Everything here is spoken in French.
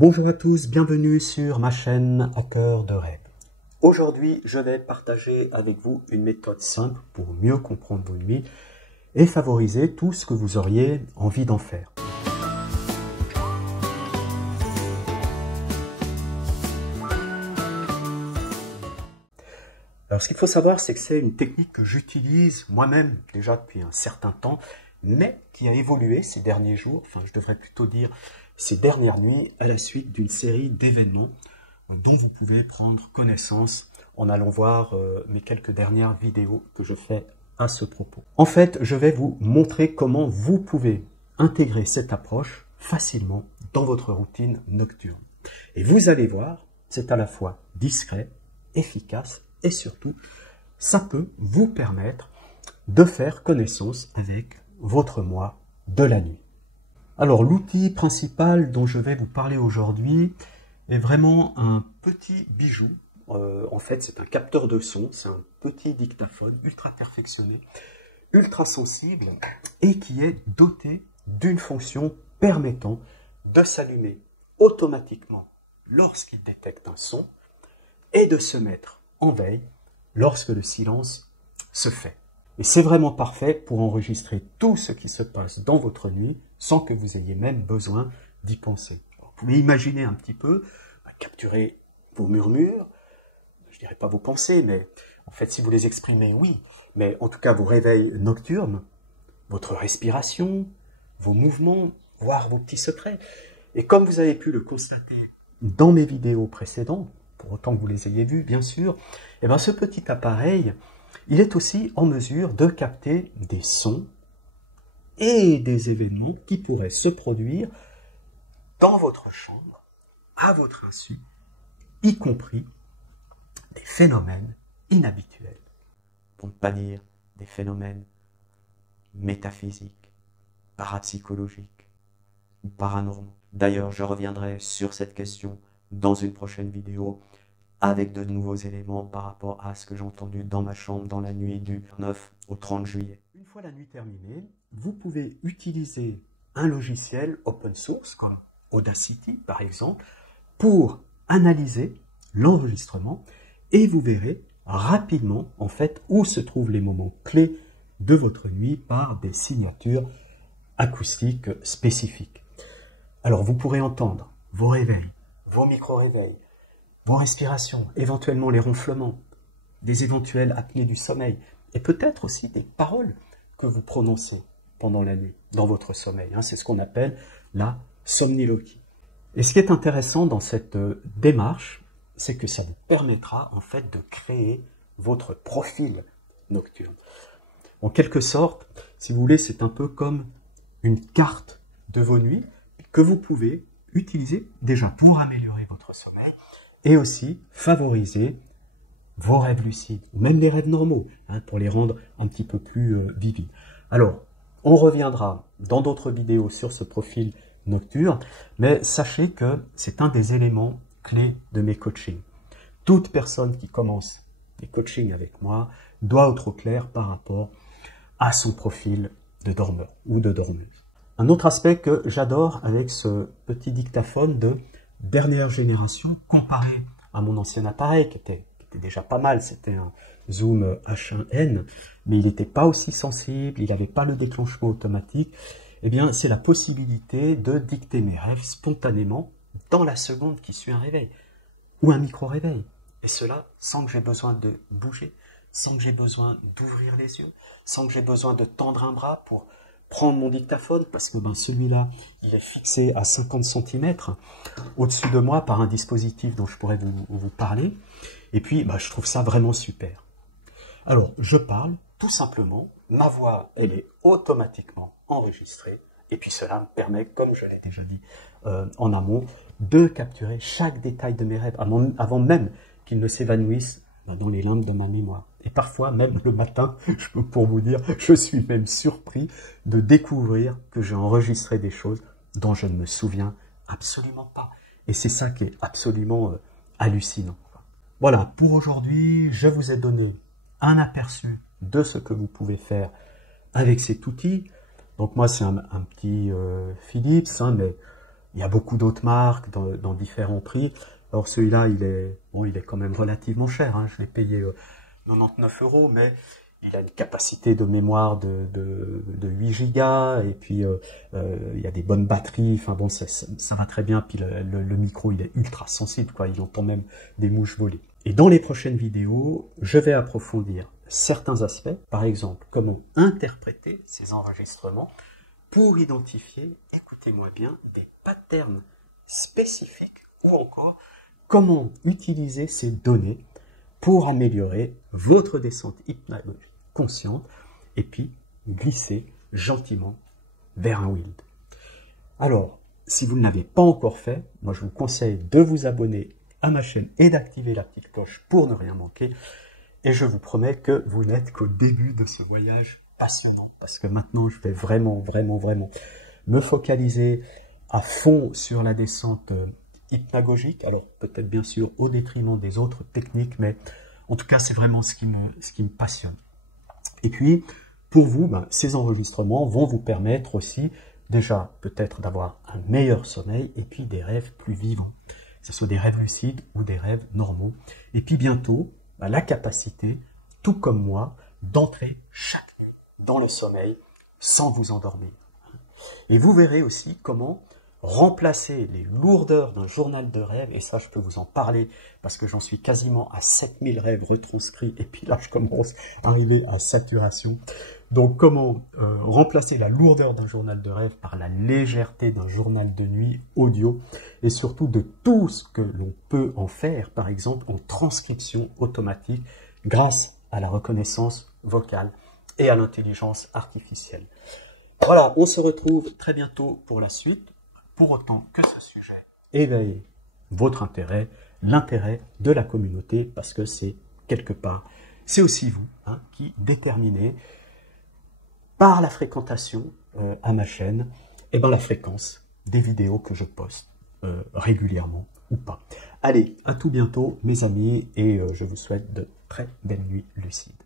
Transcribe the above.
Bonjour à tous, bienvenue sur ma chaîne Hacker de Rêve. Aujourd'hui, je vais partager avec vous une méthode simple pour mieux comprendre vos nuits et favoriser tout ce que vous auriez envie d'en faire. Alors, ce qu'il faut savoir, c'est que c'est une technique que j'utilise moi-même déjà depuis un certain temps, mais qui a évolué ces derniers jours, enfin je devrais plutôt dire ces dernières nuits, à la suite d'une série d'événements dont vous pouvez prendre connaissance en allant voir mes quelques dernières vidéos que je fais à ce propos. En fait, je vais vous montrer comment vous pouvez intégrer cette approche facilement dans votre routine nocturne. Et vous allez voir, c'est à la fois discret, efficace et surtout, ça peut vous permettre de faire connaissance avec votre moi de la nuit. Alors, l'outil principal dont je vais vous parler aujourd'hui est vraiment un petit bijou. En fait, c'est un capteur de son, c'est un petit dictaphone ultra perfectionné, ultra sensible et qui est doté d'une fonction permettant de s'allumer automatiquement lorsqu'il détecte un son et de se mettre en veille lorsque le silence se fait. Et c'est vraiment parfait pour enregistrer tout ce qui se passe dans votre nuit sans que vous ayez même besoin d'y penser. Alors, vous pouvez imaginer un petit peu, capturer vos murmures, je dirais pas vos pensées, mais en fait si vous les exprimez, oui, mais en tout cas vos réveils nocturnes, votre respiration, vos mouvements, voire vos petits secrets. Et comme vous avez pu le constater dans mes vidéos précédentes, pour autant que vous les ayez vus, bien sûr, eh bien, ce petit appareil, il est aussi en mesure de capter des sons et des événements qui pourraient se produire dans votre chambre, à votre insu, y compris des phénomènes inhabituels. Pour ne pas dire des phénomènes métaphysiques, parapsychologiques ou paranormaux. D'ailleurs, je reviendrai sur cette question dans une prochaine vidéo avec de nouveaux éléments par rapport à ce que j'ai entendu dans ma chambre dans la nuit du 9 au 30 juillet. Une fois la nuit terminée, vous pouvez utiliser un logiciel open source comme Audacity par exemple pour analyser l'enregistrement et vous verrez rapidement en fait où se trouvent les moments clés de votre nuit par des signatures acoustiques spécifiques. Alors vous pourrez entendre vos réveils, vos micro-réveils, vos respirations, éventuellement les ronflements, des éventuelles apnées du sommeil, et peut-être aussi des paroles que vous prononcez pendant la nuit, dans votre sommeil. C'est ce qu'on appelle la somniloquie. Et ce qui est intéressant dans cette démarche, c'est que ça vous permettra en fait de créer votre profil nocturne. En quelque sorte, si vous voulez, c'est un peu comme une carte de vos nuits que vous pouvez utiliser déjà pour améliorer votre sommeil et aussi favoriser vos rêves lucides, ou même les rêves normaux, pour les rendre un petit peu plus vivides. Alors, on reviendra dans d'autres vidéos sur ce profil nocturne, mais sachez que c'est un des éléments clés de mes coachings. Toute personne qui commence les coachings avec moi doit être au clair par rapport à son profil de dormeur ou de dormeuse. Un autre aspect que j'adore avec ce petit dictaphone de dernière génération, comparé à mon ancien appareil, qui était déjà pas mal, c'était un Zoom H1N, mais il n'était pas aussi sensible, il n'avait pas le déclenchement automatique, eh bien c'est la possibilité de dicter mes rêves spontanément dans la seconde qui suit un réveil, ou un micro-réveil. Et cela sans que j'ai besoin de bouger, sans que j'ai besoin d'ouvrir les yeux, sans que j'ai besoin de tendre un bras pour prendre mon dictaphone, parce que celui-là, il est fixé à 50 cm au-dessus de moi par un dispositif dont je pourrais vous parler. Et puis, je trouve ça vraiment super. Alors, je parle tout simplement, ma voix, elle est automatiquement enregistrée, et puis cela me permet, comme je l'ai déjà dit en amont, de capturer chaque détail de mes rêves, avant même qu'ils ne s'évanouissent dans les limbes de ma mémoire. Et parfois, même le matin, pour vous dire, je suis même surpris de découvrir que j'ai enregistré des choses dont je ne me souviens absolument pas. Et c'est ça qui est absolument hallucinant. Voilà, pour aujourd'hui, je vous ai donné un aperçu de ce que vous pouvez faire avec cet outil. Donc moi, c'est un petit Philips, mais Il y a beaucoup d'autres marques dans différents prix. Alors celui-là, il est quand même relativement cher, hein. Je l'ai payé 99 €, mais il a une capacité de mémoire de 8 Go, et puis il y a des bonnes batteries, enfin bon, ça va très bien, puis le micro, il est ultra sensible, quoi, il entend même des mouches voler. Et dans les prochaines vidéos, je vais approfondir certains aspects, par exemple, comment interpréter ces enregistrements pour identifier, écoutez-moi bien, des patterns spécifiques, ou encore comment utiliser ces données pour améliorer votre descente hypnagogique consciente et puis glisser gentiment vers un wild. Alors, si vous ne l'avez pas encore fait, moi je vous conseille de vous abonner à ma chaîne et d'activer la petite cloche pour ne rien manquer. Et je vous promets que vous n'êtes qu'au début de ce voyage passionnant, parce que maintenant je vais vraiment me focaliser à fond sur la descente hypnagogique. Alors peut-être bien sûr au détriment des autres techniques, mais en tout cas c'est vraiment ce qui me passionne. Et puis pour vous, ces enregistrements vont vous permettre aussi déjà peut-être d'avoir un meilleur sommeil et puis des rêves plus vivants, que ce soit des rêves lucides ou des rêves normaux. Et puis bientôt, la capacité, tout comme moi, d'entrer chaque nuit dans le sommeil sans vous endormir. Et vous verrez aussi comment remplacer les lourdeurs d'un journal de rêve, et ça je peux vous en parler parce que j'en suis quasiment à 7000 rêves retranscrits, et puis là je commence à arriver à saturation. Donc comment remplacer la lourdeur d'un journal de rêve par la légèreté d'un journal de nuit audio, et surtout de tout ce que l'on peut en faire, par exemple en transcription automatique grâce à la reconnaissance vocale et à l'intelligence artificielle. Voilà, on se retrouve très bientôt pour la suite, pour autant que ce sujet éveille votre intérêt, l'intérêt de la communauté, parce que c'est quelque part, c'est aussi vous qui déterminez par la fréquentation à ma chaîne, la fréquence des vidéos que je poste régulièrement ou pas. Allez, à tout bientôt mes amis, et je vous souhaite de très belles nuits lucides.